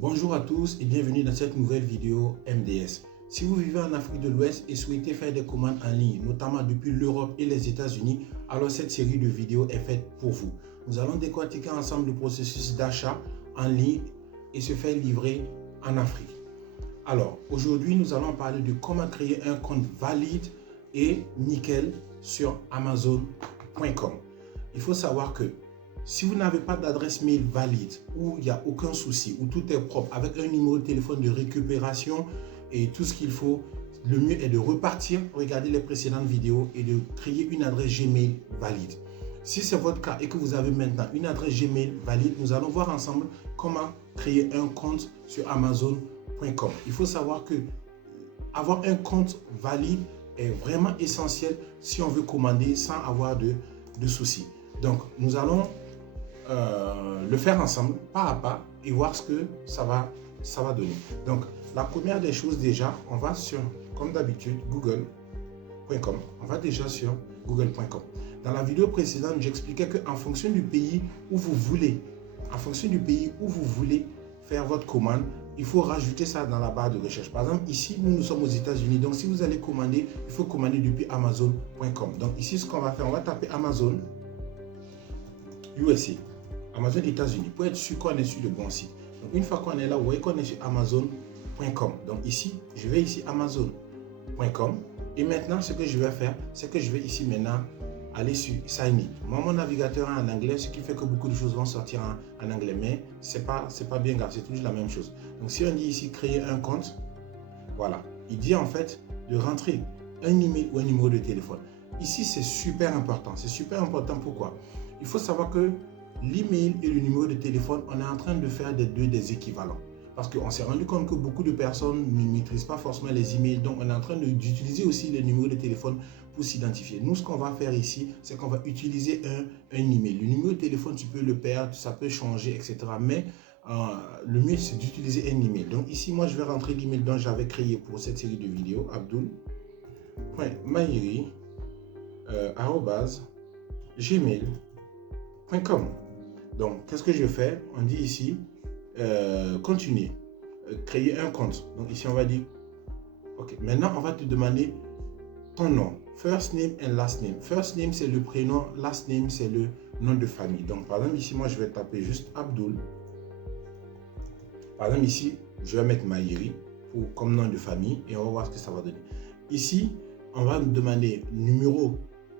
Bonjour à tous et bienvenue dans cette nouvelle vidéo MDS. Si vous vivez en Afrique de l'Ouest et souhaitez faire des commandes en ligne, notamment depuis l'Europe et les États-Unis, alors cette série de vidéos est faite pour vous. Nous allons décortiquer ensemble le processus d'achat en ligne et se faire livrer en Afrique. Alors, aujourd'hui, nous allons parler de comment créer un compte valide et nickel sur Amazon.com. Il faut savoir que si vous n'avez pas d'adresse mail valide, où il n'y a aucun souci, où tout est propre, avec un numéro de téléphone de récupération et tout ce qu'il faut, le mieux est de repartir, regarder les précédentes vidéos et de créer une adresse Gmail valide. Si c'est votre cas et que vous avez maintenant une adresse Gmail valide, nous allons voir ensemble comment créer un compte sur Amazon.com. Il faut savoir que avoir un compte valide est vraiment essentiel si on veut commander sans avoir de soucis. Donc, nous allons le faire ensemble, pas à pas, et voir ce que ça va donner. Donc, la première des choses déjà, on va sur, comme d'habitude, google.com. On va déjà sur google.com. Dans la vidéo précédente, j'expliquais qu'en fonction du pays où vous voulez, faire votre commande, il faut rajouter ça dans la barre de recherche. Par exemple, ici, nous sommes aux États-Unis. Donc, si vous allez commander, il faut commander depuis Amazon.com. Donc, ici, ce qu'on va faire, on va taper Amazon USA. Amazon États-Unis, pour être sûr qu'on est sur le bon site. Donc, une fois qu'on est là, vous voyez qu'on est sur Amazon.com. Donc, ici, je vais ici Amazon.com. Et maintenant, ce que je vais faire, c'est que je vais ici maintenant aller sur Sign In. Moi, mon navigateur est en anglais, ce qui fait que beaucoup de choses vont sortir en anglais. Mais ce n'est pas bien grave, c'est toujours la même chose. Donc, si on dit ici créer un compte, voilà. Il dit en fait de rentrer un email ou un numéro de téléphone. Ici, c'est super important. C'est super important, pourquoi? Il faut savoir que l'email et le numéro de téléphone, on est en train de faire des équivalents. Parce qu'on s'est rendu compte que beaucoup de personnes ne maîtrisent pas forcément les emails. Donc, on est en train d'utiliser aussi les numéros de téléphone pour s'identifier. Nous, ce qu'on va faire ici, c'est qu'on va utiliser un email. Le numéro de téléphone, tu peux le perdre, ça peut changer, etc. Mais le mieux, c'est d'utiliser un email. Donc, ici, moi, je vais rentrer l'email dont j'avais créé pour cette série de vidéos, abdul.mahiri@gmail.com. Donc, qu'est-ce que je fais? On dit ici, continuer, créer un compte. Donc, ici, on va dire, OK. Maintenant, on va te demander ton nom. First name and last name. First name, c'est le prénom. Last name, c'est le nom de famille. Donc, par exemple, ici, moi, je vais taper juste Abdul. Par exemple, ici, je vais mettre Mahiri comme nom de famille et on va voir ce que ça va donner. Ici, on va me demander numéro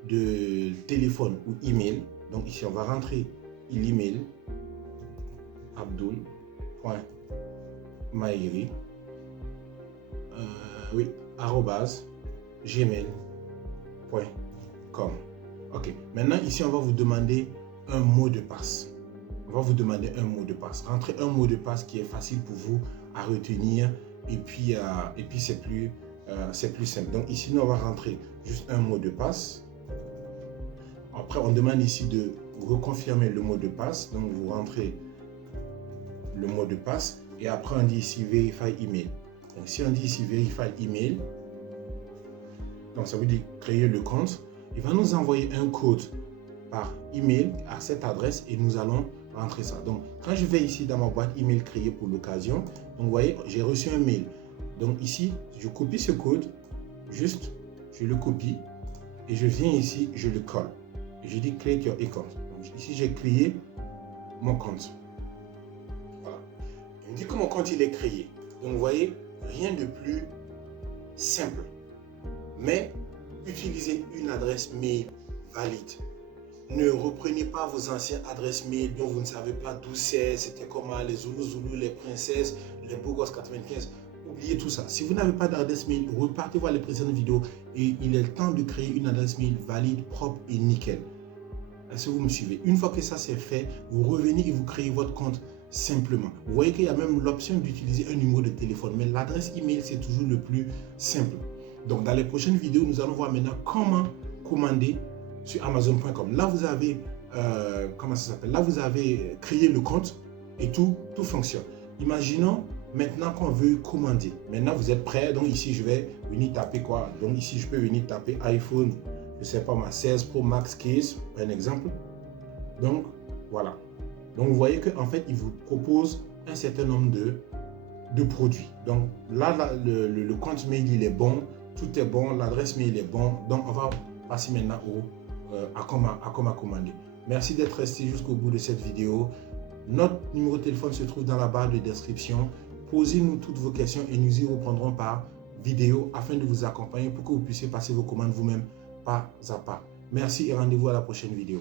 de téléphone ou email. Donc, ici, on va rentrer l'email abdul.mahiri @gmail.com. OK. Maintenant, ici, on va vous demander un mot de passe. Rentrez un mot de passe qui est facile pour vous à retenir et puis c'est plus simple. Donc, ici, nous, on va rentrer juste un mot de passe. Après, on demande ici de reconfirmer le mot de passe. Donc, vous rentrez le mot de passe et après, on dit ici Verify Email. Donc, si on dit ici Verify Email, donc ça veut dire créer le compte. Il va nous envoyer un code par email à cette adresse et nous allons rentrer ça. Donc, quand je vais ici dans ma boîte email créée pour l'occasion, donc vous voyez, j'ai reçu un mail. Donc ici, je copie ce code, juste, je le copie et je viens ici, je le colle. Et je dis Create your account. Donc, ici, j'ai créé mon compte. Voilà. Il me dit que mon compte, il est créé. Donc, vous voyez, rien de plus simple. Mais, utilisez une adresse mail valide. Ne reprenez pas vos anciennes adresses mail dont vous ne savez pas d'où c'était comment, les Zoulou, les princesses, les Bogos 95. Oubliez tout ça. Si vous n'avez pas d'adresse mail, repartez voir les précédentes vidéos et il est le temps de créer une adresse mail valide, propre et nickel. Est-ce que vous me suivez? Une fois que ça c'est fait, vous revenez et vous créez votre compte simplement. Vous voyez qu'il y a même l'option d'utiliser un numéro de téléphone, mais l'adresse email c'est toujours le plus simple. Donc dans les prochaines vidéos, nous allons voir maintenant comment commander sur Amazon.com. Là, vous avez, Là, vous avez créé le compte et tout fonctionne. Imaginons maintenant qu'on veut commander. Maintenant, vous êtes prêts. Donc ici, je vais venir taper quoi? Donc ici, je peux venir taper iPhone, je ne sais pas, ma 16 Pro Max Case, un exemple. Donc, voilà. Donc, vous voyez qu'en fait, il vous propose un certain nombre de produits. Donc là, le compte mail, il est bon, tout est bon, l'adresse mail est bon. Donc on va passer maintenant à comment commander. Merci d'être resté jusqu'au bout de cette vidéo. Notre numéro de téléphone se trouve dans la barre de description. Posez-nous toutes vos questions et nous y répondrons par vidéo afin de vous accompagner pour que vous puissiez passer vos commandes vous-même pas à pas. Merci et rendez-vous à la prochaine vidéo.